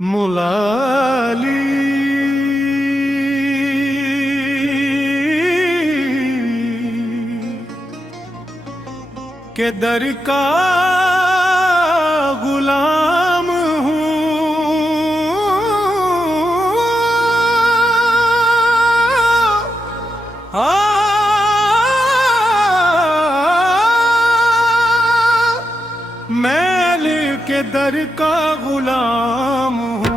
मुलाली के दर का गुलाम हूँ। मैं अली के दर का गुलाम हूँ।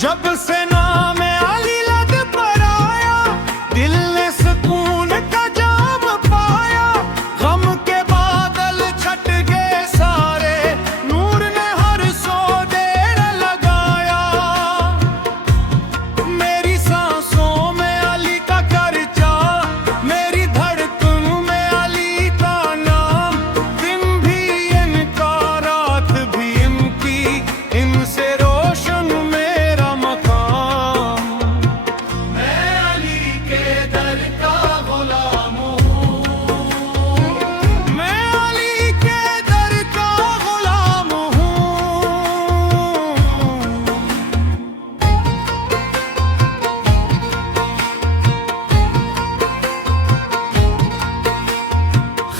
जब से नाम अली लग पर आया, दिल ने सुकून का जाम पाया। गम के बादल छट गए सारे, नूर ने हर सौ देर लगाया। मेरी सांसों में अली का खर्चा, मेरी धड़कन में अली का नाम। दिन भी इनका, रात भी इनकी, इनसे रोशन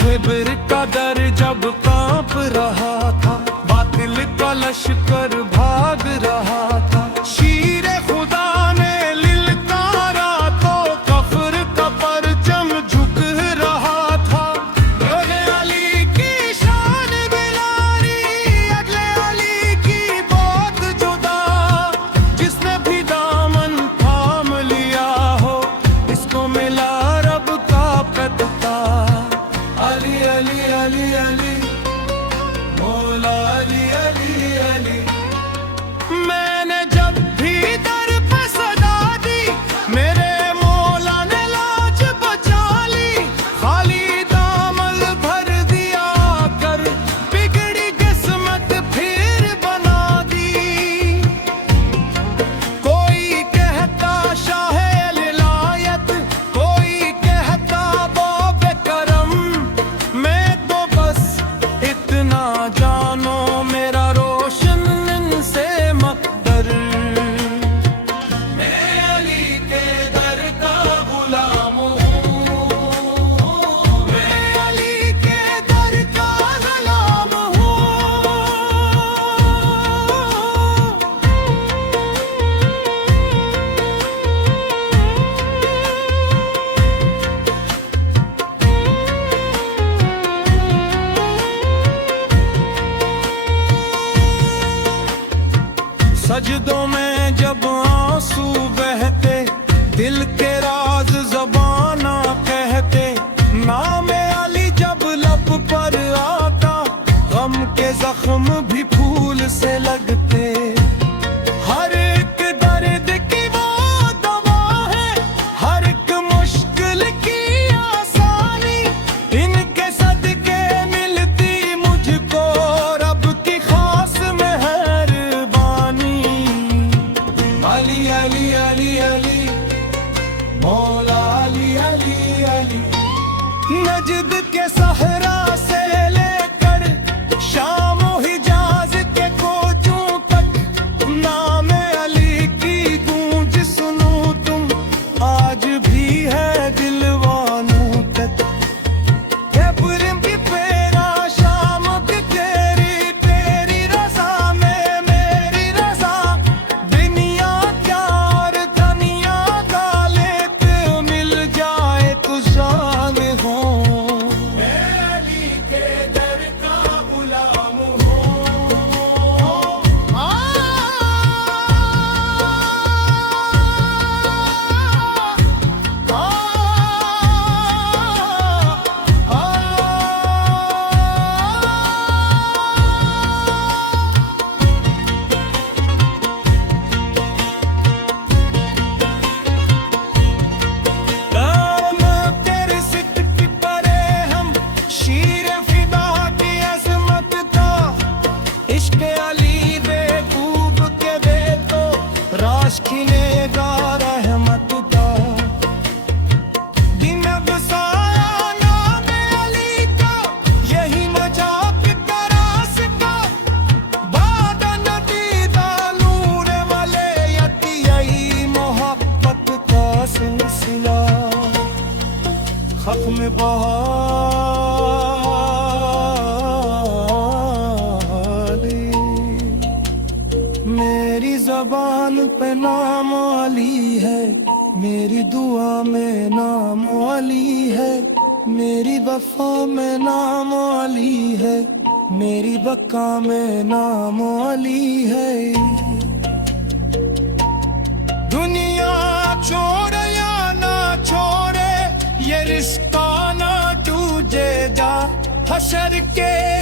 खिबर का दर जब कांप रहा था, बातिल का लश्कर भाग रहा था। शीर खुदा ने लिलकारा तो कफर का परचम झुक रहा था। अगले अली की शान बिलारी, अगले अली की बहुत जुदा। जिसने भी दामन थाम लिया हो, इसको मिला रब का पता। अली अली अली अली मौला अली अली अली। मैंने जब भी दर पे सदा दी, मेरे मौला ने लाज बचा ली। खाली दामन भर दिया कर, बिगड़ी किस्मत फिर बना दी। कोई कहता शाह विलायत, कोई कहता बाबे करम। मैं तो बस इतना जानो, मेरा रोशन इनसे मकदर। मैं अली के दर का गुलाम हूँ। मैं अली के दर का गुलाम हूँ। सजदों में जब आंसू बहते, दिल के राज ज़बाना कहते। नाम अली जब लब पर आता, गम के जख्म भी फूल से लगते। हर एक दर्द की वो दवा है, हर एक मुश्किल की आसानी। इनके सदके मिलती मुझको रब की खास मेहरबानी। अली अली अली अली मौला अली अली अली। नजद के सहरा से लेकर शाम हिजाज मेरी दुआ में नाम अली है, मेरी वफा में नाम अली है, मेरी बका में नाम अली है। दुनिया छोड़े या ना छोड़े, ये रिश्ता ना टूटेगा। हशर के